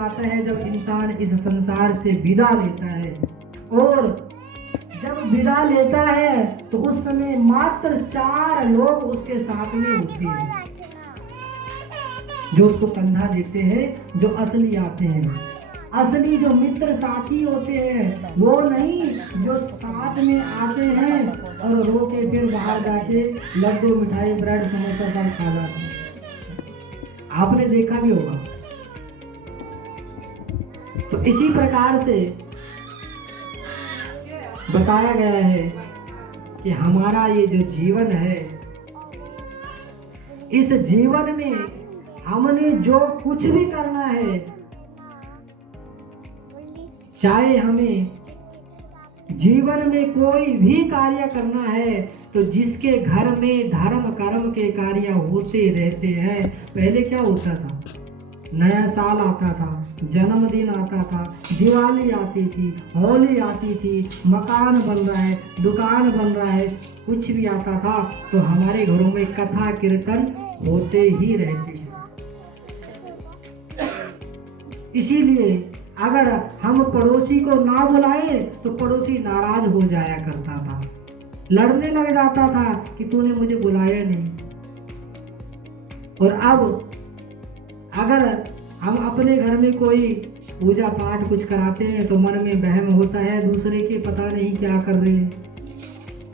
आता है जब इंसान इस संसार से विदा लेता है, और जब विदा लेता है तो उस समय मात्र 4 लोग उसके साथ में होते हैं जो उसको कंधा देते हैं, जो असली आते हैं। असली जो मित्र साथी होते हैं वो नहीं, जो साथ में आते हैं और रो के फिर बाहर जाके लड्डू मिठाई ब्रेड समोसा सब खा जाते हैं। आपने देखा भी होगा। तो इसी प्रकार से बताया गया है कि हमारा ये जो जीवन है, इस जीवन में हमने जो कुछ भी करना है, चाहे हमें जीवन में कोई भी कार्य करना है, तो जिसके घर में धर्म कर्म के कार्य होते रहते हैं। पहले क्या होता था? नया साल आता था, जन्मदिन आता था, दिवाली आती थी, होली आती थी, मकान बन रहा है, दुकान बन रहा है, कुछ भी आता था तो हमारे घरों में कथा कीर्तन होते ही रहते हैं। इसीलिए अगर हम पड़ोसी को ना बुलाए तो पड़ोसी नाराज हो जाया करता था, लड़ने लग जाता था कि तूने मुझे बुलाया नहीं। और अब अगर हम अपने घर में कोई पूजा पाठ कुछ कराते हैं तो मन में वहम होता है दूसरे के पता नहीं क्या कर रहे हैं।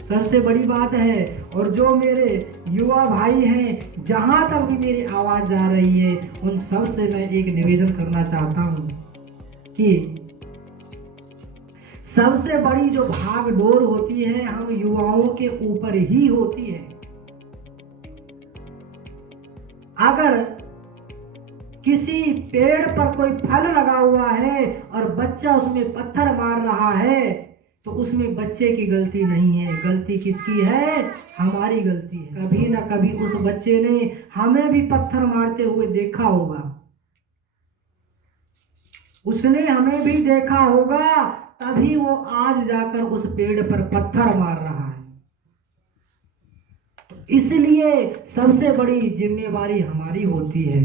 सबसे बड़ी बात है, और जो मेरे युवा भाई हैं, जहां तक भी मेरी आवाज जा रही है, उन सब से मैं एक निवेदन करना चाहता हूं कि सबसे बड़ी जो भाग दौड़ होती है हम युवाओं के ऊपर ही होती है। अगर किसी पेड़ पर कोई फल लगा हुआ है और बच्चा उसमें पत्थर मार रहा है तो उसमें बच्चे की गलती नहीं है, गलती किसकी है? हमारी गलती है। कभी ना कभी उस बच्चे ने हमें भी पत्थर मारते हुए देखा होगा, उसने हमें भी देखा होगा, तभी वो आज जाकर उस पेड़ पर पत्थर मार रहा है। तो इसलिए सबसे बड़ी जिम्मेवारी हमारी होती है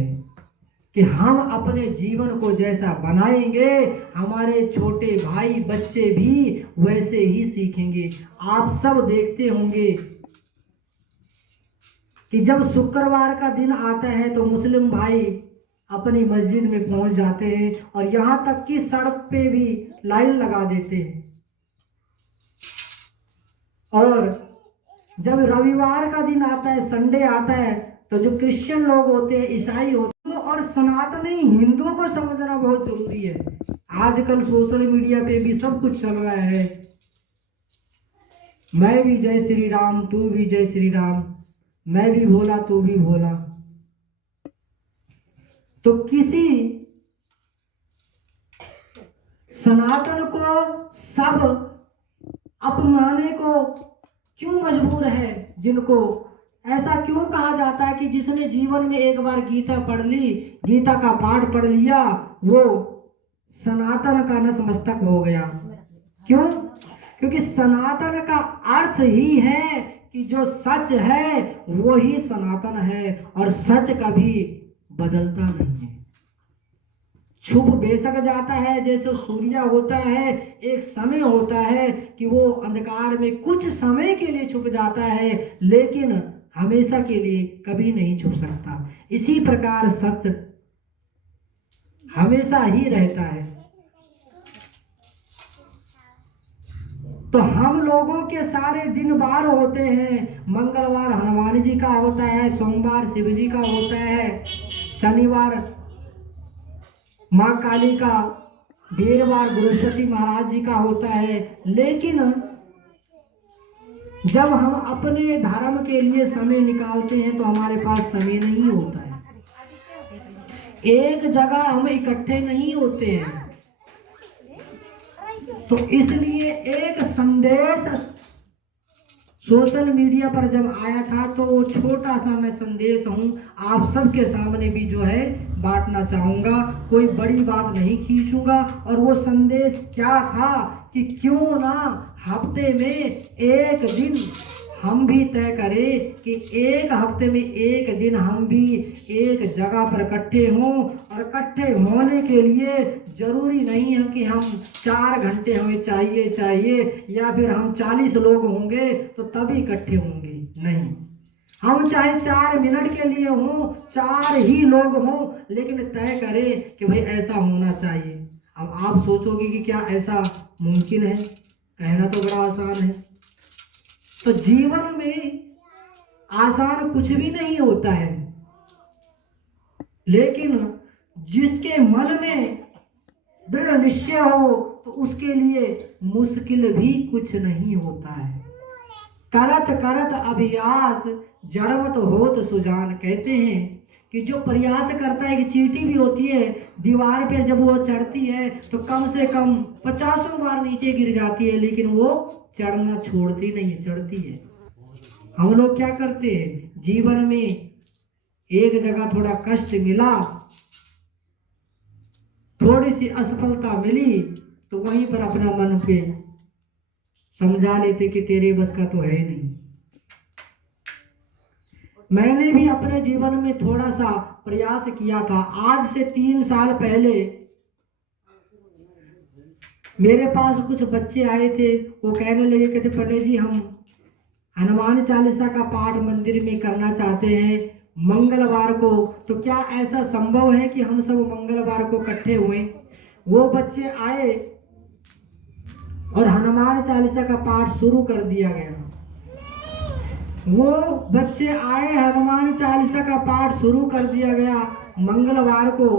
कि हम अपने जीवन को जैसा बनाएंगे, हमारे छोटे भाई बच्चे भी वैसे ही सीखेंगे। आप सब देखते होंगे कि जब शुक्रवार का दिन आता है तो मुस्लिम भाई अपनी मस्जिद में पहुंच जाते हैं और यहाँ तक कि सड़क पे भी लाइन लगा देते हैं। और जब रविवार का दिन आता है, संडे आता है, तो जो क्रिश्चियन लोग होते हैं, ईसाई होते हैं और सनातनी हिंदुओं को समझना बहुत जरूरी है। आजकल सोशल मीडिया पे भी सब कुछ चल रहा है, मैं भी जय श्री राम, तू भी जय श्री राम, मैं भी भोला तू भी भोला। तो किसी सनातन को सब अपनाने को क्यों मजबूर है? जिनको ऐसा क्यों कहा जाता है कि जिसने जीवन में एक बार गीता पढ़ ली, गीता का पाठ पढ़ लिया, वो सनातन का नतमस्तक हो गया। क्यों? क्योंकि सनातन का अर्थ ही है कि जो सच है वो ही सनातन है और सच कभी बदलता नहीं है। छुप बेशक जाता है, जैसे सूर्य होता है, एक समय होता है कि वो अंधकार में कुछ समय के लिए छुप जाता है, लेकिन हमेशा के लिए कभी नहीं छुप सकता। इसी प्रकार सत्य हमेशा ही रहता है। तो हम लोगों के सारे दिन बार होते हैं। मंगलवार हनुमान जी का होता है, सोमवार शिव जी का होता है, शनिवार माँ काली का, वीरवार बृहस्पति महाराज जी का होता है। लेकिन जब हम अपने धर्म के लिए समय निकालते हैं तो हमारे पास समय नहीं होता है। एक जगह हम इकट्ठे नहीं होते हैं। तो इसलिए एक संदेश सोशल मीडिया पर जब आया था तो वो छोटा सा मैं संदेश हूँ आप सबके सामने भी जो है बांटना चाहूँगा। कोई बड़ी बात नहीं खींचूंगा। और वो संदेश क्या था कि क्यों ना हफ्ते में एक दिन हम भी तय करें कि एक हफ्ते में एक दिन हम भी एक जगह पर इकट्ठे हों। और इकट्ठे होने के लिए जरूरी नहीं है कि हम 4 घंटे हमें चाहिए या फिर हम 40 लोग होंगे तो तभी इकट्ठे होंगे, नहीं। हम चाहे 4 मिनट के लिए हों, 4 ही लोग हों, लेकिन तय करें कि भाई ऐसा होना चाहिए। अब आप सोचोगे कि क्या ऐसा मुमकिन है? कहना तो बड़ा आसान है। तो जीवन में आसान कुछ भी नहीं होता है, लेकिन जिसके मन में दृढ़ निश्चय हो तो उसके लिए मुश्किल भी कुछ नहीं होता है। करत करत अभ्यास जड़मत होत सुजान। कहते हैं कि जो प्रयास करता है, कि चींटी भी होती है दीवार पे, जब वो चढ़ती है तो कम से कम 50 बार नीचे गिर जाती है, लेकिन वो चढ़ना छोड़ती नहीं है, चढ़ती है। हम लोग क्या करते हैं, जीवन में एक जगह थोड़ा कष्ट मिला, थोड़ी सी असफलता मिली, तो वहीं पर अपना मन पे समझा लेते कि तेरे बस का तो है नहीं। मैंने भी अपने जीवन में थोड़ा सा प्रयास किया था। आज से 3 साल पहले मेरे पास कुछ बच्चे आए थे, वो कहने लगे, कहते पंडित जी हम हनुमान चालीसा का पाठ मंदिर में करना चाहते हैं मंगलवार को, तो क्या ऐसा संभव है कि हम सब मंगलवार को इकट्ठे हुए? वो बच्चे आए और हनुमान चालीसा का पाठ शुरू कर दिया गया। वो बच्चे आए, हनुमान चालीसा का पाठ शुरू कर दिया गया मंगलवार को।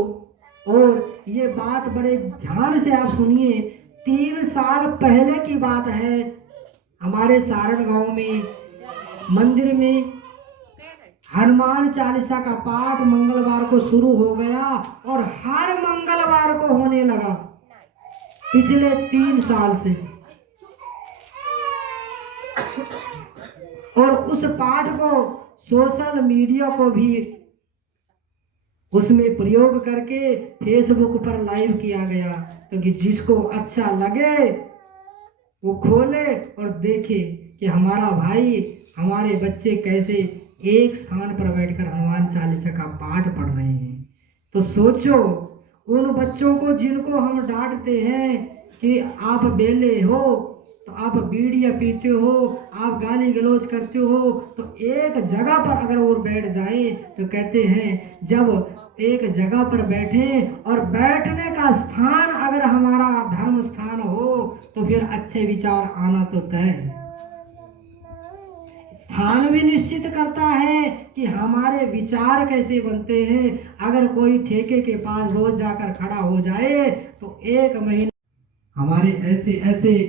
और ये बात बड़े ध्यान से आप सुनिए, 3 साल पहले की बात है। हमारे सारण गांव में मंदिर में हनुमान चालीसा का पाठ मंगलवार को शुरू हो गया और हर मंगलवार को होने लगा पिछले 3 साल से। और उस पाठ को सोशल मीडिया को भी उसमें प्रयोग करके फेसबुक पर लाइव किया गया, क्योंकि जिसको अच्छा लगे वो खोले और देखे कि हमारा भाई, हमारे बच्चे कैसे एक स्थान पर बैठकर हनुमान चालीसा का पाठ पढ़ रहे हैं। तो सोचो उन बच्चों को जिनको हम डांटते हैं कि आप बेले हो, तो आप बीड़ियाँ पीते हो, आप गाली गलौज करते हो, तो एक जगह पर अगर वो बैठ जाए तो कहते हैं जब एक जगह पर बैठे और बैठने का स्थान अगर हमारा धर्म स्थान हो तो फिर अच्छे विचार आना तो तय है। स्थान भी निश्चित करता है कि हमारे विचार कैसे बनते हैं। अगर कोई ठेके के पास रोज जाकर खड़ा हो जाए तो 1 महीना हमारे ऐसे